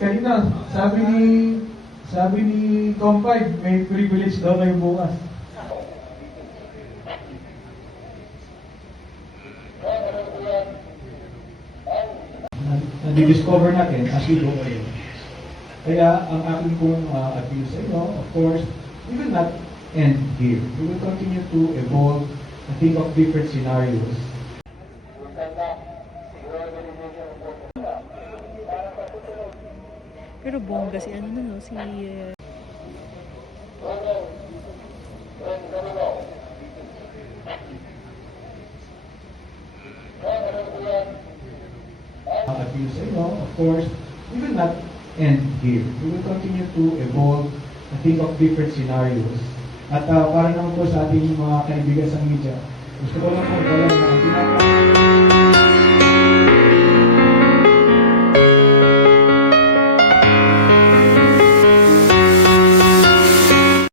Kanina, sabi ni Compay, may privilege daw kayo bukas. Na-discover natin as we go ngayon. Kaya ang aking pong appeal sa inyo, of course, we will not end here. We will continue to evolve and think of different scenarios. Pero bongga si ano no, si Appeal sa inyo, of course, we will not end here. We will continue to evolve and think of different scenarios. At para naman po sa ating mga kaibigan sa media, gusto ko lang po pala na